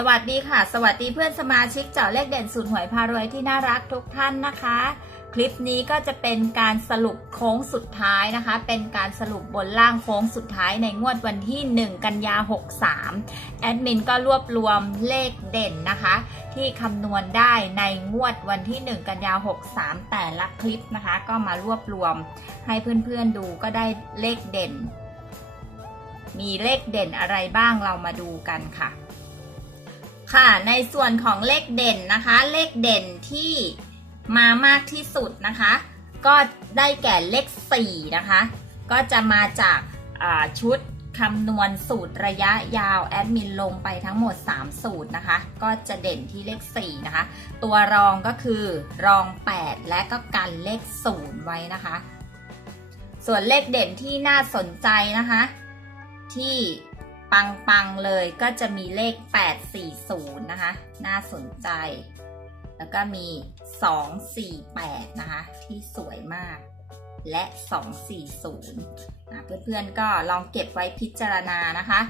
สวัสดีค่ะ สวัสดีเพื่อนสมาชิกเจาะเลขเด่นสูตรหวยพารวยที่น่ารักทุกท่านนะคะ คลิปนี้ก็จะเป็นการสรุปโค้งสุดท้ายนะคะ เป็นการสรุปบนล่างโค้งสุดท้ายในงวดวันที่ 1 กันยา 63 แอดมินก็รวบรวมเลขเด่นนะคะ ที่คำนวณได้ในงวดวันที่ 1 กันยา 63 แต่ละคลิปนะคะ ก็มารวบรวมให้เพื่อนๆดูก็ได้เลขเด่น มีเลขเด่นอะไรบ้างเรามาดูกันค่ะ ค่ะ ในส่วนของเลขเด่นนะคะ เลขเด่นที่มามากที่สุดนะคะ ก็ได้แก่เลข4นะคะ ก็จะมาจากชุดคำนวณสูตรระยะยาวแอดมินลงไปทั้งหมด 3 สูตรนะคะ ก็จะเด่นที่เลข 4 นะคะ ตัวรองก็คือรอง 8 และก็กันเลข 0 ไว้นะคะ ส่วนเลขเด่นที่น่าสนใจนะคะ ที่ ปังๆเลยก็จะมีเลข 840 นะคะ น่าสนใจ แล้วก็มี 248 นะคะ ที่สวยมาก และ 240นะเพื่อนๆก็ลองเก็บไว้พิจารณานะคะ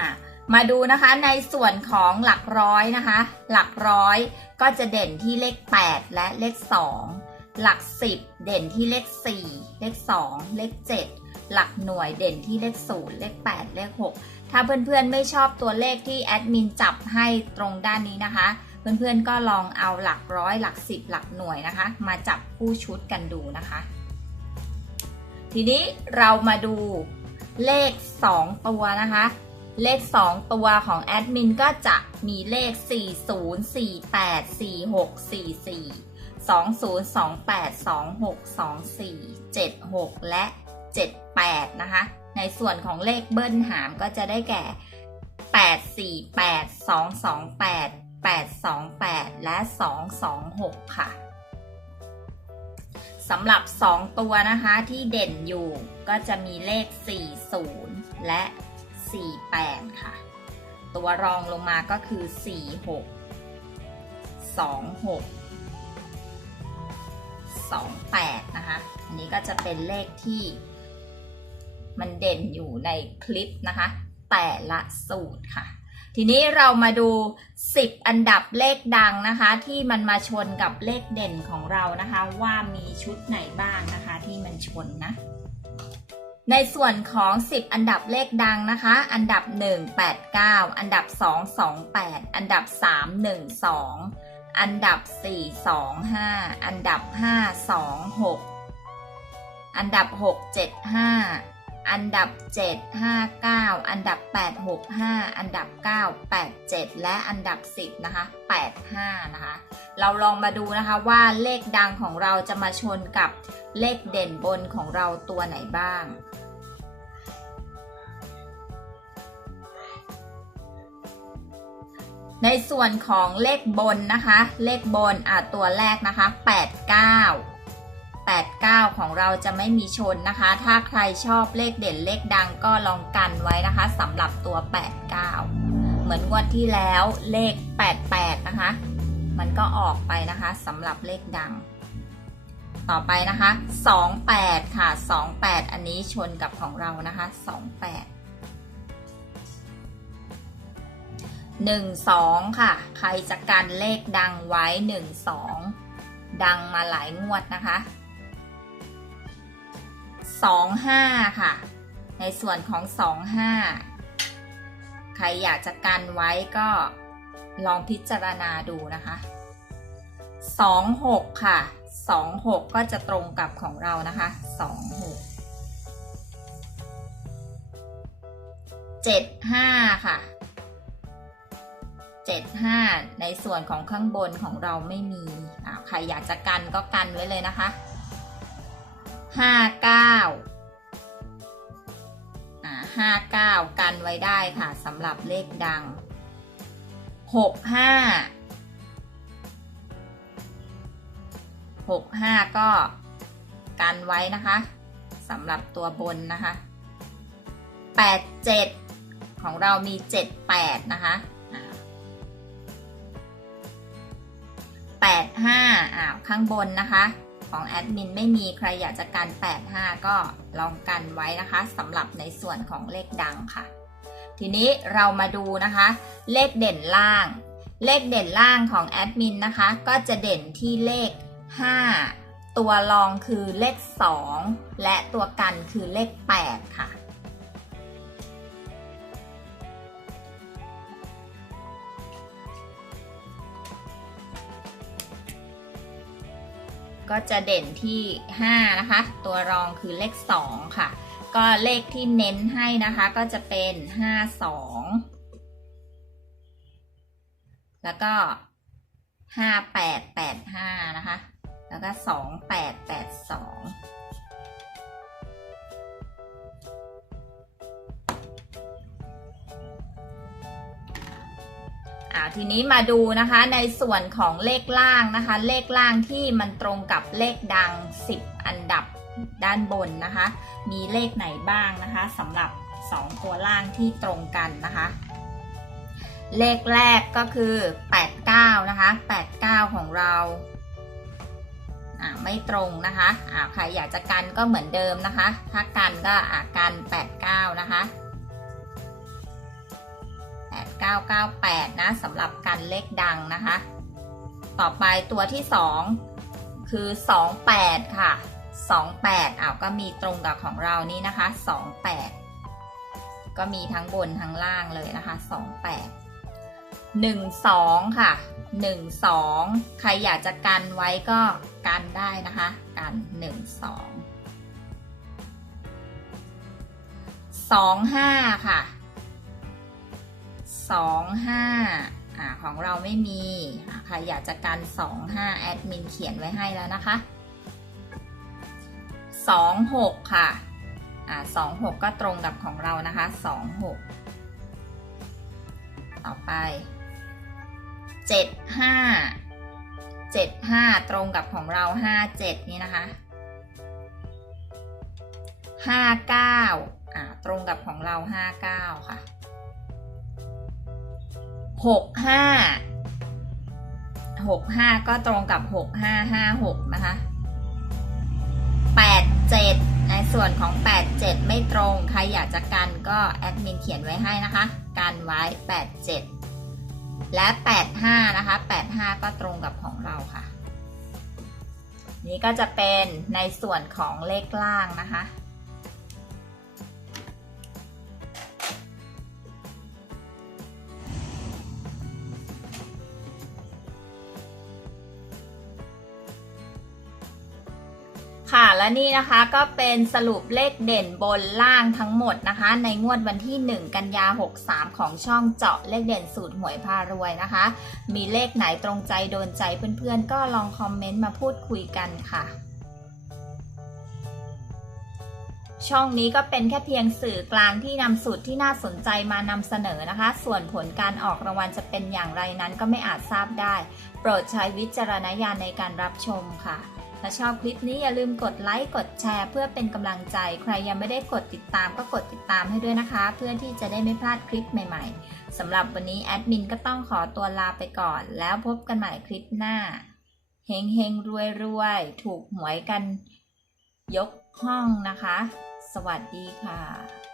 อะมาดูนะคะในส่วนของหลักร้อยนะคะ หลักร้อยก็จะเด่นที่เลข 8 และเลข 2 หลัก 10 เด่นที่เลข 4 เลข 2 เลข 7 หลักหน่วยเด่นที่เลข 0 เลข 8 เลข 6 ถ้าเพื่อนๆไม่ชอบตัวเลขที่แอดมินจับให้ตรงด้านนี้นะคะ เพื่อนๆก็ลองเอาหลักร้อยหลัก 10 หลักหน่วยนะคะ มาจับคู่ชุดกันดูนะคะ ทีนี้เรามาดูเลข 2 ตัวนะคะเลข 2 ตัวของแอดมินก็จะมีเลข 40 48 46 44 20 28 26 24 76 และ 78 นะคะ ในส่วนของเลขเบิ้ลหามก็จะได้แก่ 848 228 828 และ 226 ค่ะสำหรับ 2 ตัวนะคะที่เด่นอยู่ก็จะมีเลข 40 และ 48 ค่ะ ตัวรองลงมาก็คือ 46 26 28 นะคะ อันนี้ก็จะเป็นเลขที่ มันเด่นอยู่ในคลิปนะคะ แต่ละสูตรค่ะ ทีนี้เรามาดู 10 อันดับเลขดังนะคะ ที่มันมาชนกับเลขเด่นของเรานะคะ ว่ามีชุดไหนบ้างนะคะ ที่มันชนนะในส่วนของ 10 อันดับเลขดังนะคะ อันดับ 1 8 9 อันดับ 2 2 8 อันดับ 3 1 2 อันดับ 4 2 5 อันดับ 5 2 6 อันดับ 6 7 5 อันดับ 7 5 9 อันดับ 8 6 5 อันดับ 9 8 7 และอันดับ 10 นะคะ 8 5 นะคะ เราลองมาดูนะคะว่าเลขดังของเราจะมาชนกับเลขเด่นบนของเราตัวไหนบ้าง ในส่วนของเลขบนนะคะ เลขบนอะตัวแรกนะคะ 89 89 ของเราจะไม่มีชนนะคะ ถ้าใครชอบเลขเด่นเลขดังก็ลองกันไว้นะคะสำหรับตัว 89 เหมือนงวดที่แล้วเลข 88 นะคะ มันก็ออกไปนะคะสำหรับเลขดัง ต่อไปนะคะ 28 ค่ะ 28 อันนี้ชนกับของเรานะคะ 28หนึ่งสองค่ะ ใครจะกันเลขดังไว้หนึ่งสองดังมาหลายงวดนะคะ สองห้าค่ะ ในส่วนของสองห้าใครอยากจะกันไว้ก็ลองพิจารณาดูนะคะสองหกค่ะสองหกก็จะตรงกับของเรานะคะสองหกเจ็ดห้าค่ะ 75 ในส่วนของข้างบนของเราไม่มี ใครอยากจะกันก็กันไว้เลยนะคะ 59อ่า59กันไว้ได้ค่ะสำหรับเลขดัง65 65ก็กันไว้นะคะสำหรับตัวบนนะคะ87ของเรามี78นะคะ85อ้าวข้างบนนะคะ ของแอดมินไม่มีใครอยากจะกัน 85 ก็ลองกันไว้นะคะสำหรับในส่วนของเลขดังค่ะ ทีนี้เรามาดูนะคะ เลขเด่นล่าง เลขเด่นล่างของแอดมินนะคะ ก็จะเด่นที่เลข 5 ตัวรองคือเลข 2 และตัวกันคือเลข 8 ค่ะ ก็จะเด่นที่ 5 นะคะ ตัวรองคือเลข 2 ค่ะ ก็เลขที่เน้นให้นะคะก็จะเป็น 5 2 แล้วก็ 5 8 8 5 นะคะ แล้วก็ 2 ทีนี้มาดูนะคะในส่วนของเลขล่างนะคะ เลขล่างที่มันตรงกับเลขดัง 10 อันดับด้านบนนะคะ มีเลขไหนบ้างนะคะสำหรับ 2 ตัวล่างที่ตรงกันนะคะ เลขแรกก็คือ 89 นะคะ 89 ของเราอ่าไม่ตรงนะคะอ่าใครอยากจะกันก็เหมือนเดิมนะคะ ถ้ากันก็อ่ากัน 89 นะคะ 998 นะสำหรับกันเลขดังนะคะ ต่อไปตัวที่ 2 คือ 28 ค่ะ 28อ้าวก็มีตรงกับของเรานี่นะคะ 28 ก็มีทั้งบนทั้งล่างเลยนะคะ 28 12 ค่ะ 12 ใครอยากจะกันไว้ก็กันได้นะคะ กัน 12 25 ค่ะ สองห้าอ่าของเราไม่มีอ่าใครอยากจะกันสองห้าแอดมินเขียนไว้ให้แล้วนะคะสองหกค่ะอ่าสองหกก็ตรงกับของเรานะคะสองหกต่อไปเจ็ดห้าเจ็ดห้าตรงกับของเราห้าเจ็ดนี่นะคะห้าเก้าอ่าตรงกับของเราห้าเก้าค่ะ หกห้าหกห้าก็ตรงกับหกห้าห้าหกนะคะแปดเจ็ดในส่วนของแปดเจ็ดไม่ตรง ใครอยากจะกันก็แอดมินเขียนไว้ให้นะคะ กันไว้แปดเจ็ดและแปดห้านะคะแปดห้าก็ตรงกับของเราค่ะ นี่ก็จะเป็นในส่วนของเลขล่างนะคะ และนี่นะคะก็เป็นสรุปเลขเด่นบนล่างทั้งหมดนะคะ ในงวดวันที่ 1 กันยา 63 ของช่องเจาะเลขเด่นสูตรหวยพารวยนะคะ มีเลขไหนตรงใจโดนใจเพื่อนๆ ก็ลองคอมเมนต์มาพูดคุยกันค่ะ ช่องนี้ก็เป็นแค่เพียงสื่อกลางที่นำสูตรที่น่าสนใจมานำเสนอนะคะ ส่วนผลการออกรางวัลจะเป็นอย่างไรนั้นก็ไม่อาจทราบได้ โปรดใช้วิจารณญาณในการรับชมค่ะ ถ้าชอบคลิปนี้อย่าลืมกดไลค์กดแชร์ เพื่อเป็นกำลังใจ ใครยังไม่ได้กดติดตามก็กดติดตามให้ด้วยนะคะ เพื่อที่จะได้ไม่พลาดคลิปใหม่ๆสำหรับวันนี้แอดมินก็ต้องขอตัวลาไปก่อน แล้วพบกันใหม่คลิปหน้าเฮงเฮงรวยรวยถูกหวยกันยกห้องนะคะ สวัสดีค่ะ